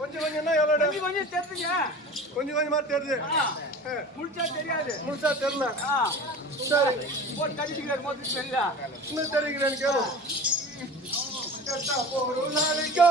கொஞ்சம் கொஞ்சம்னா எவ்வளோ? கொஞ்சம் கொஞ்சமா தெரியுது. முழுசா தெரியாது. முழுசா தெரியல. சரி போட்டு கட்டிக்கிறாரு மொத்தம் தெரியல. இன்னும் தெரிவிக்கிறேன்னு கேளு. ஒரு நாளைக்கோ